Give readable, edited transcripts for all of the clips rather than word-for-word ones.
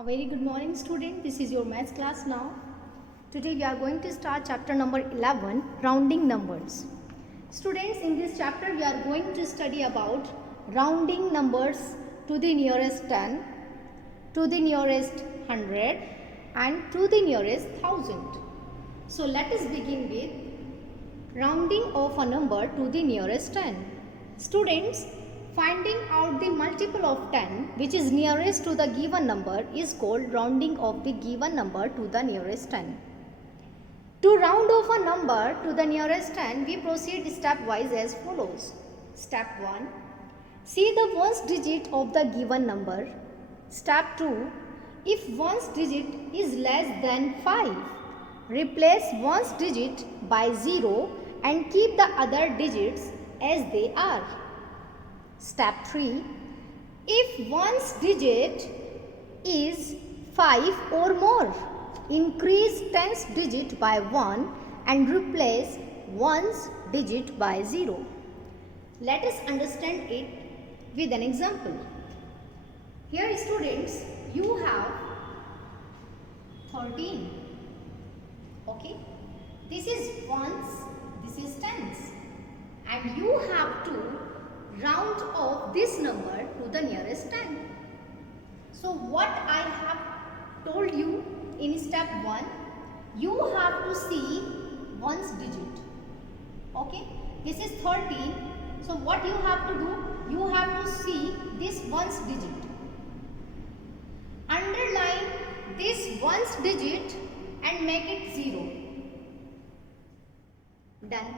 A very good morning student, this is your maths class now. Today we are going to start chapter number 11, rounding numbers. Students, in this chapter we are going to study about rounding numbers to the nearest 10, to the nearest 100 and to the nearest 1000. So let us begin with rounding of a number to the nearest 10. Students, finding out the multiple of 10 which is nearest to the given number is called rounding of the given number to the nearest 10. To round off a number to the nearest 10, we proceed stepwise as follows. Step 1. See the ones digit of the given number. Step 2. If ones digit is less than 5, replace ones digit by 0 and keep the other digits as they are. Step 3. If ones digit is 5 or more, increase tens digit by 1 and replace ones digit by 0. Let us understand it with an example. Here students, you have 13. Okay. This is ones, this is tens. And you have to round off this number to the nearest 10. So what I have told you in step 1, you have to see ones digit. Okay, this is 13. So what you have to do, you have to see this ones digit. Underline this ones digit and make it 0. Done.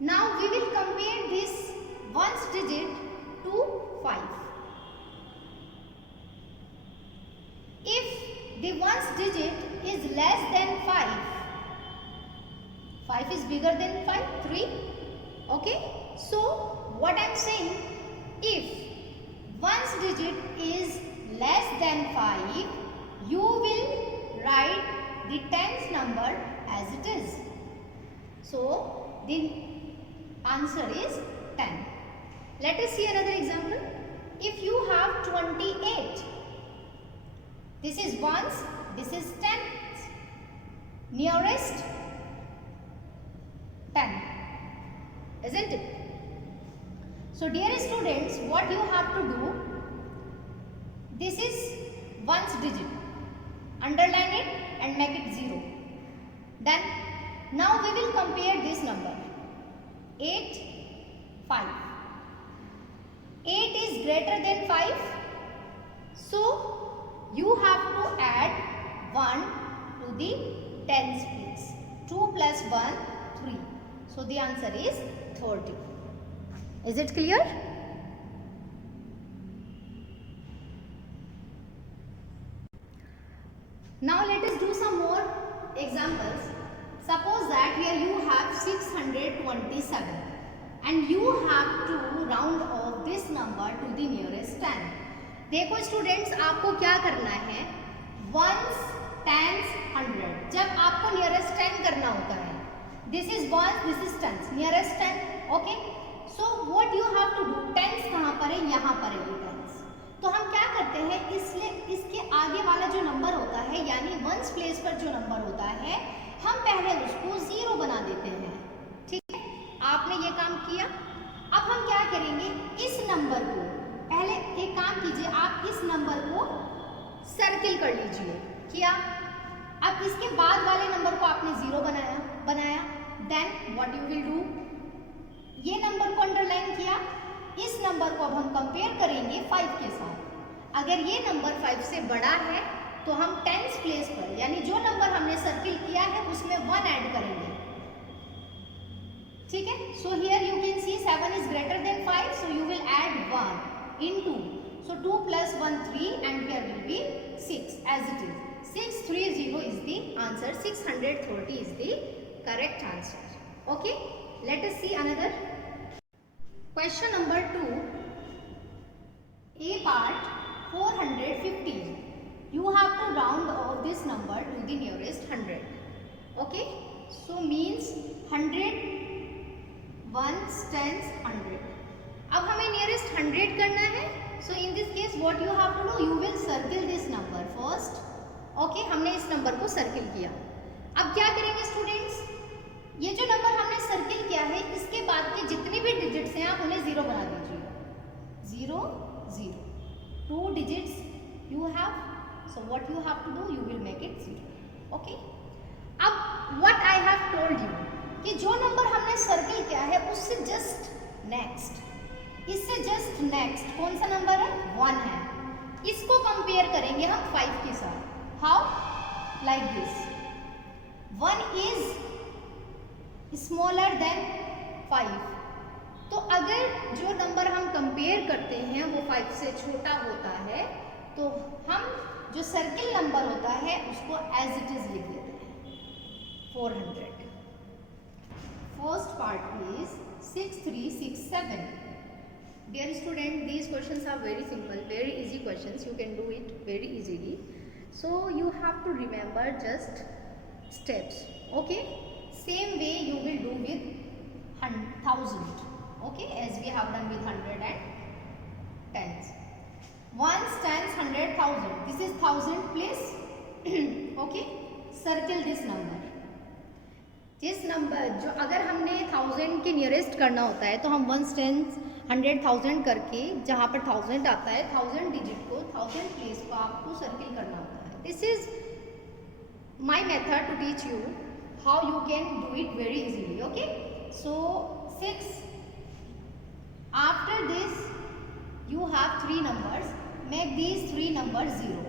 Now we will compare this ones digit to 5. If the ones digit is less than 5, 5 is bigger than 5, 3. Okay. So what I am saying, if ones digit is less than 5, you will write the tens number as it is. So the answer is 10. Let us see another example. If you have 28, this is ones, this is tens. Nearest 10, isn't it? So dear students, what you have to do, this is ones digit. Underline it and make it 0. Then, now we will compare this number. 8, 5. 8 is greater than 5. So, you have to add 1 to the tens place. 2 plus 1, 3. So, the answer is 30. Is it clear? Now, let us do some more examples. Suppose that here you have 627 and you have to round off this number to the nearest 10. देखो students, आपको क्या करना है, ones, tens, 100. जब आपको nearest 10 करना होता है, this is ones, this is tens, nearest 10. Okay. So what you have to do, tens कहाँ पर है, यहाँ पर है ये tens. तो हम क्या करते हैं, इसलिए इसके आगे वाला जो नंबर होता है, यानी ones प्लेस पर जो नंबर होता है, हम पहले उसको 0 बना देते हैं. ठीक है, आपने ये काम किया. अब हम क्या करेंगे, इस नंबर को पहले एक काम कीजिए, आप इस नंबर को सर्किल कर लीजिए. किया. अब इसके बाद वाले नंबर को आपने 0 बनाया. Then what you will do, ये नंबर को अंडरलाइन किया. इस नंबर को अब हम कंपेयर करेंगे 5 के साथ. अगर ये नंबर 5 से बड़ा है तो हम टेंस प्लेस पर, यानी जो नंबर हमने सर्किल किया है उसमें 1 ऐड करेंगे. ठीक है. So here you can see 7 is greater than 5, so you will add 1 into. So 2 plus 1, 3 and here will be 6 as it is. 630 is the answer. 630 is the correct answer. Okay. Let us see another. Question number 2. A part 415. You have to round off this number to the nearest 100. Okay. So means 100, ones, tens, 100. अब हमें nearest 100 करना है. So in this case what you have to do, you will circle this number. Okay, हमने इस number को circle किया। अब क्या करेंगे स्टूडेंट्स, ये जो नंबर हमने सर्किल किया है इसके बाद के जितने भी डिजिट्स हैं आप उन्हें 0 बना दीजिएगा। 0 0, 2 digits you have, so what you have to do, you will make it 0. okay, अब what I have told you कि जो नंबर हमने सर्किल किया है उससे जस्ट नेक्स्ट, इससे जस्ट नेक्स्ट कौन सा नंबर है, 1 है। इसको कंपेयर करेंगे हम 5 के साथ। How, like this, 1 is smaller than 5। तो अगर जो नंबर हम कंपेयर करते हैं वो 5 से छोटा होता है तो हम जो सर्किल नंबर होता है उसको एज इट इज लिख देते हैं 400। First part is 6 3 6 7। Dear student, these questions are very simple, very easy questions. You can do it very easily. So you have to remember just steps. Okay? Same way you will do with 1000. Okay? As we have done with 100 and tens. Ones, tens, 100, 1000. This is 1000 place. Okay? Circle this number. जिस number जो अगर हमने 1000 के nearest करना होता है तो हम 1 10 100 1000 करके जहाँ पर 1000 आता है 1000 डिजिट को 1000 प्लेस को आपको सर्किल करना होता है। This is my method to teach you how you can do it very easily. Okay, so 6, आफ्टर दिस you have 3 numbers, make these 3 numbers 0.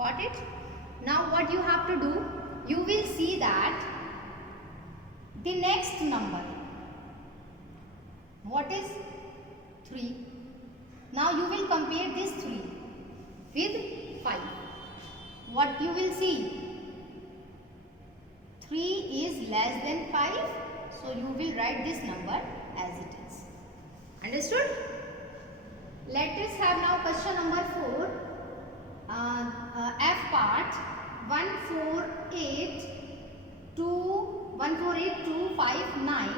Got it? Now what you have to do, you will see that the next number, what is 3? Now you will compare this 3 with 5. What you will see, 3 is less than 5, so you will write this number as it is. Understood? Let us have now question number 4, F part, 148,259,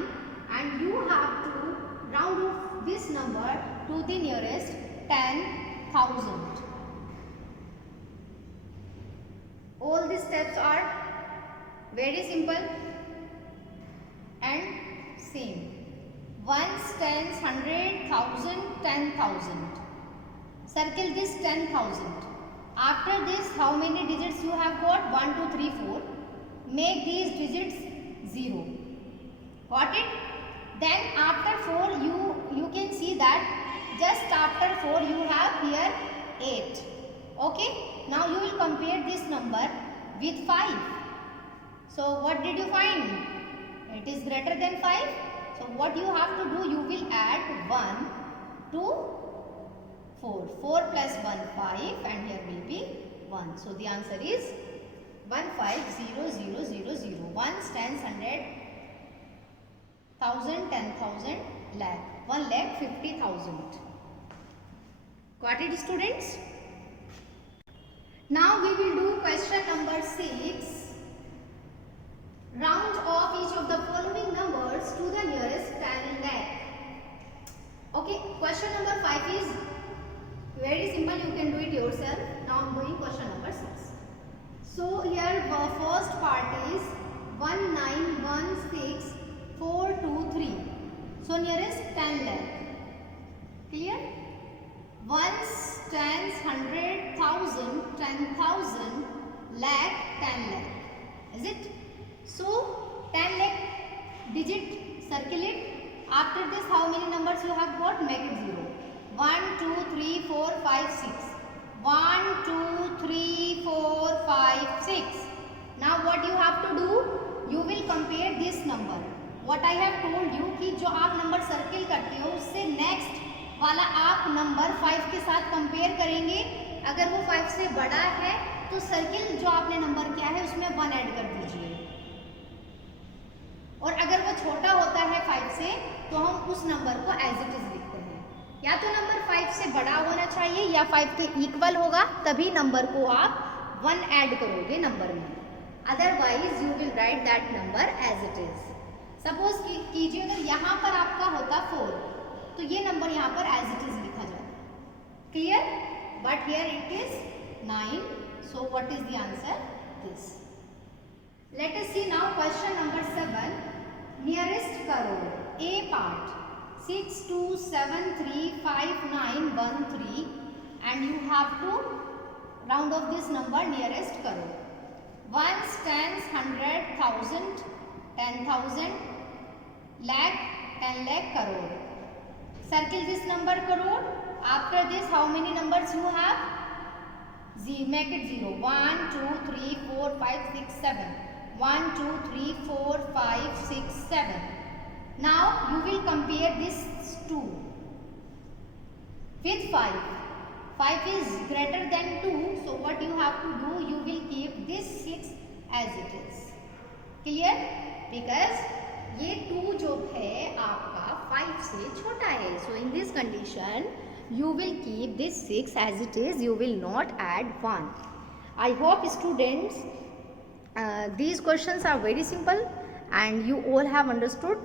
and you have to round off this number to the nearest 10,000. All the steps are very simple and same. Ones, tens, 100, 1000, 10,000. Circle this 10,000. After this, how many digits you have got? 1, 2, 3, 4. Make these digits 0. Got it? Then after 4, you can see that just after 4 you have here 8. Okay? Now you will compare this number with 5. So what did you find? It is greater than 5. So what you have to do, you will add 1 to 4. 4 plus 1, 5, and here will be 1. So the answer is 150000. 1 tens, 100, 1000, 10,000, lakh. 1,50,000. Got it, students? Now we will do question number 6. Round off each of the following numbers to the nearest 10 lakh. Okay, question number 5 is very simple, you can do it yourself. Now I am doing question number 6. So here first part is 1916423. So nearest 10 lakh. Clear? Ones, tens, 100, 1000, 10,000, lakh, 10 lakh. Is it? So 10 lakh digit, circle it. After this, how many numbers you have got? Make it 0. 1, 2, 3, 4, 5, 6. 1, 2, 3, 4, 5, 6. Now what you have to do? You will compare this number. What I have told you कि जो आप number circle करते हो उससे next वाला आप number 5 के साथ कंपेयर करेंगे। अगर वो 5 से बड़ा है तो सर्किल जो आपने नंबर किया है उसमें 1 ऐड कर दीजिए, और अगर वो छोटा होता है 5 से तो हम उस नंबर को एज इट इज लिखते हैं। या तो नंबर 5 से बड़ा होना चाहिए या 5 के इक्वल होगा, तभी नंबर को आप 1 ऐड करोगे नंबर में, otherwise you will write that number as it is. Suppose कीजिए अगर यहाँ पर आपका होता 4 तो ये नंबर यहाँ पर एज इट इज लिखा जाता। Clear? But here it is 9, so what what is the answer? This. Let us see now question number 7. Nearest crore. A part 62735913 and you have to round off this number nearest crore. Ones, tens, 100,000, 10,000, lakh, 10 lakh, crore. Circle this number crore. After this, how many numbers you have? Make it 0. 1, 2, 3, 4, 5, 6, 7. 1, 2, 3, 4, 5, 6, 7. Now you will compare this 2 with 5. 5 is greater than 2. So what you have to do? You will keep this 6 as it is. Clear? Because ये 2 जो है आपका 5 से छोटा है. So in this condition you will keep this 6 as it is. You will not add 1. I hope students these questions are very simple and you all have understood.